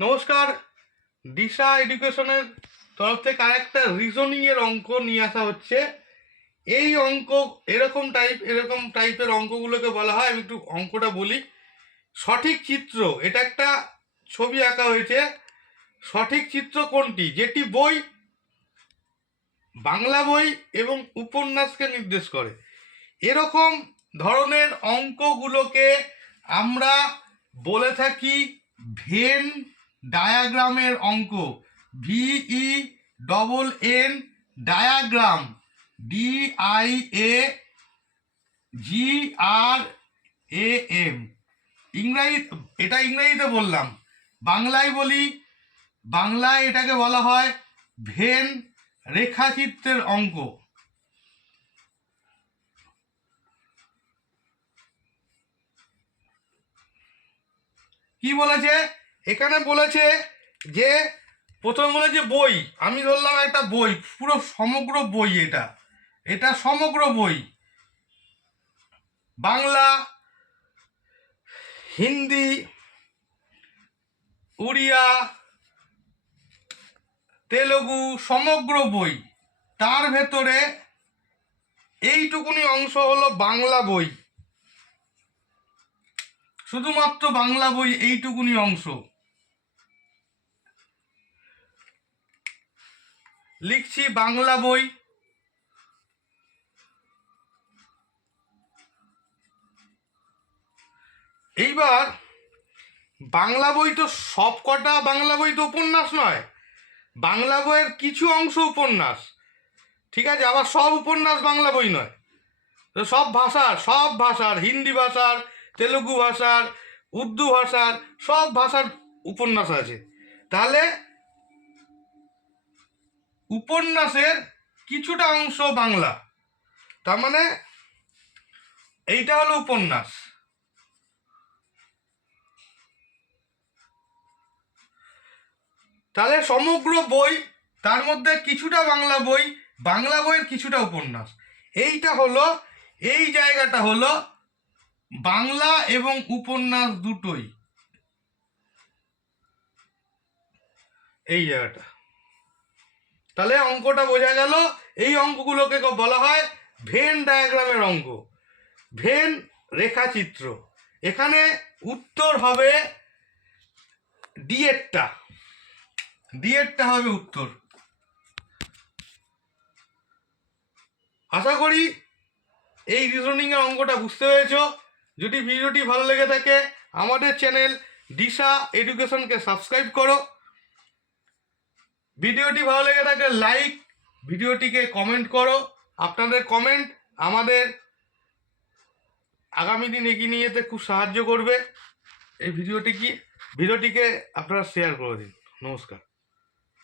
নমস্কার, দিশা এডুকেশনের তরফ থেকে আরেকটা রিজনিংয়ের অঙ্ক নিয়ে আসা হচ্ছে। এই অঙ্ক এরকম টাইপের অঙ্কগুলোকে বলা হয়, আমি একটু অঙ্কটা বলি। সঠিক চিত্র, এটা একটা ছবি আঁকা হয়েছে। সঠিক চিত্র কোনটি? যেটি বই, বাংলা বই এবং উপন্যাসকে নির্দেশ করে। এরকম ধরনের অঙ্কগুলোকে আমরা বলে থাকি ভেন ডায়াগ্রামের অঙ্ক। VENN diagram, DIAGRAM। এটা ইংরেজিতে বললাম, বাংলায় বলি। বাংলায় এটাকে বলা হয় ভেন রেখাচিত্রের অঙ্ক। কি বলেছে এখানে? বলেছে যে প্রথমে বলেছে বই, আমি ধরলাম একটা বই, পুরো সমগ্র বই, এটা সমগ্র বই, বাংলা, হিন্দি, উড়িয়া, তেলুগু, সমগ্র বই। তার ভেতরে এইটুকুনি অংশ হলো বাংলা বই, শুধুমাত্র বাংলা বই, এইটুকুনি অংশ। লিখছি বাংলা বই। এইবার বাংলা বই তো সব কটা বাংলা বই তো উপন্যাস নয়, বাংলা বইয়ের কিছু অংশ উপন্যাস, ঠিক আছে? আবার সব উপন্যাস বাংলা বই নয়। তো সব ভাষার, হিন্দি ভাষার, তেলুগু ভাষার, উর্দু ভাষার, সব ভাষার উপন্যাস আছে। তাহলে উপন্যাসের কিছুটা অংশ বাংলা, তার মানে এইটা হলো উপন্যাস। তাহলে সমগ্র বই, তার মধ্যে কিছুটা বাংলা বই, বাংলা বইয়ের কিছুটা উপন্যাস। এইটা হলো, এই জায়গাটা হলো বাংলা এবং উপন্যাস দুটোই, এই জায়গাটা। তাহলে অঙ্কটা বোঝা গেল। এই অঙ্কগুলোকে বলা হয় ভেন ডায়াগ্রামের অঙ্ক, ভেন রেখাচিত্র। এখানে উত্তর হবে ডিএরটা হবে উত্তর। আশা করি এই রিজনিংয়ের অঙ্কটা বুঝতে পেরেছ। যদি ভিডিওটি ভালো লেগে থাকে আমাদের চ্যানেল দিশা এডুকেশনকে সাবস্ক্রাইব করো। ভিডিওটি ভালো লেগে থাকলে লাইক, ভিডিওটিকে কমেন্ট করো। আপনাদের কমেন্ট আমাদের আগামী দিন এগিয়ে নিয়ে যেতে খুব সাহায্য করবে। এই ভিডিওটিকে আপনারা শেয়ার করে দিন। নমস্কার।